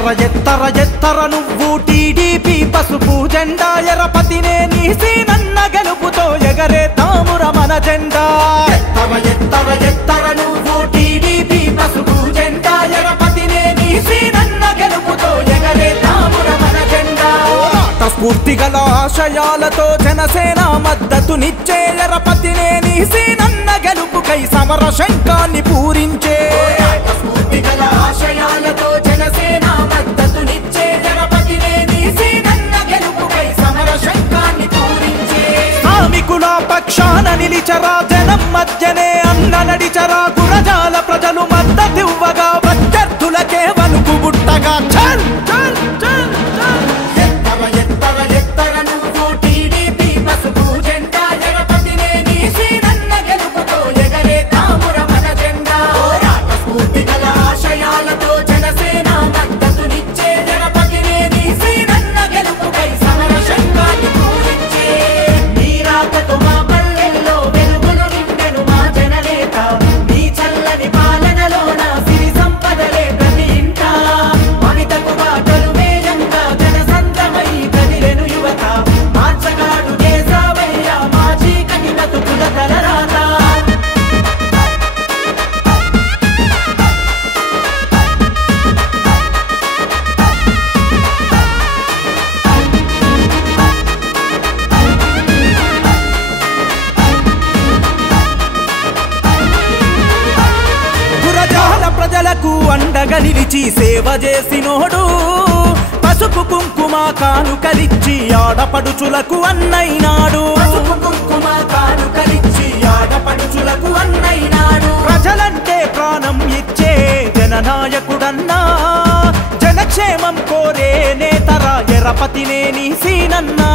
ఎత్తర ఎత్తర నువ్వు టీడీపీ పసుపు జెండా ఎరపతినే నీసి నన్న గెలుపుతో ఎగరే తాముర మన జెండా ఎత్తర ఎత్తర ఎత్తర నువ్వు టీడీపీ పసుపు జెండా ఎరపతినే నీసి నన్న గెలుపుతో ఎగరే తాముర మన జెండా స్ఫూర్తి గల ఆశయాలతో జనసేన మద్దతునిచ్చే ఎరపతినే నీసి నన్న గెలుపుకై సమర శంఖాన్ని పూరించే స్ఫూర్తి గల ఆశయాలతో జనసేన మద్దతునిచ్చే ఎరపతినే నీసి నన్న గెలుపుకై సమర శంఖాన్ని పూరించే శ్రామికుల పక్షాన నిలిచరా జనం మధ్యనే అన్న నడిచరా గురజాల ప్రజలు మద్దతివ్వగా ప్రత్యర్థులకే వణుకు బుట్టగా చల్ చల్ చల్ చల్ ప్రజలకు అండగా నిలిచి సేవ చేసినోడు పసుపు కుంకుమ కానుకలిచ్చి ఆడపడుచులకు అన్నైనాడు పసుపు కుంకుమ కానుకలిచ్చి ఆడపడుచులకు అన్నైనాడు ప్రజలంటే ప్రాణం ఇచ్చే జననాయకుడన్నా జనక్షేమం కోరే నేతరా ఎరపతినే నీసీనన్నా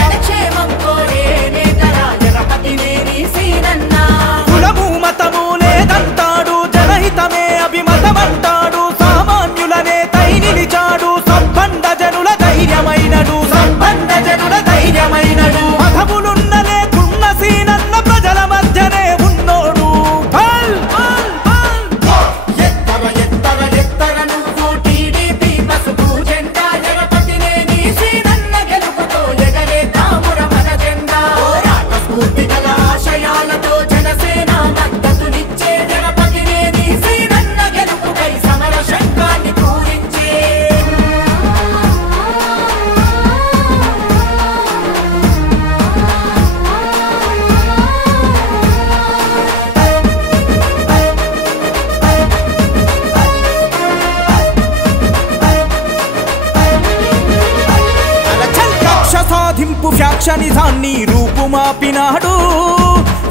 జనక్షేమం కోరే నేతరా ఎరపతినే నీసీనన్నా కులము మతము లేదంటాడు జనహితమే అభిమతమంటాడు సామాన్యులనే తై నిలిచాడు సంబంధ జనుల ధైర్యమైనడు సంబంధ జనుల ధైర్యమైనడు మతములున్న లేకున్న సీనన్న ప్రజల మధ్యనే ఉన్నోడు బల్ బల్ బల్ ఎత్తర ఎత్తర ఎత్తర నువ్వు టీడీపీ పసుపు జెండా ఎరపతినే నీసీనన్న గెలుపుతో ఎగరే తాముర మన జెండా స్ఫూర్తి గల ఆశయాలతో జనసేన మద్దతునిచ్చే ఎరపతినే నీసీనన్న గెలుపుకై సమర శంఖాన్ని పూరించే కక్ష సాధింపు ఫ్యాక్షనిజాన్ని రూపుమాపినాడు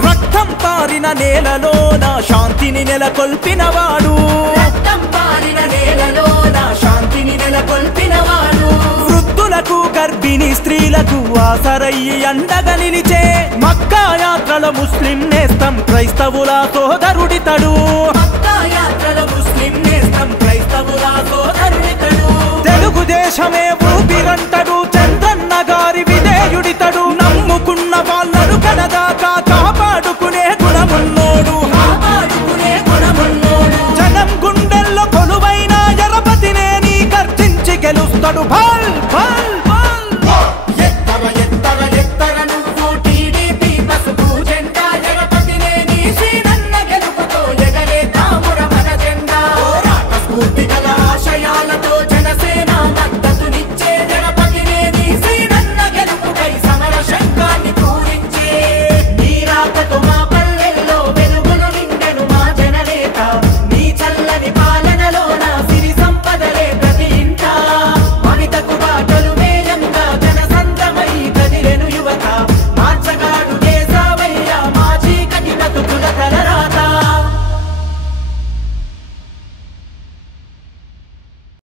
రక్తం పారిన నేలలోన శాంతిని నెలకొల్పినవాడు రక్తం పారిన నేలలోన శాంతిని నెలకొల్పినవాడు వృద్ధులకు గర్భిణీ స్త్రీలకు ఆసరయ్యి అండగా నిలిచే మక్కా యాత్రల ముస్లిం నేస్తం క్రైస్తవుల సోదరుడితడు మక్కా యాత్రల ముస్లిం నేస్తం క్రైస్తవుల సోదరుడితడు తెలుగుదేశమే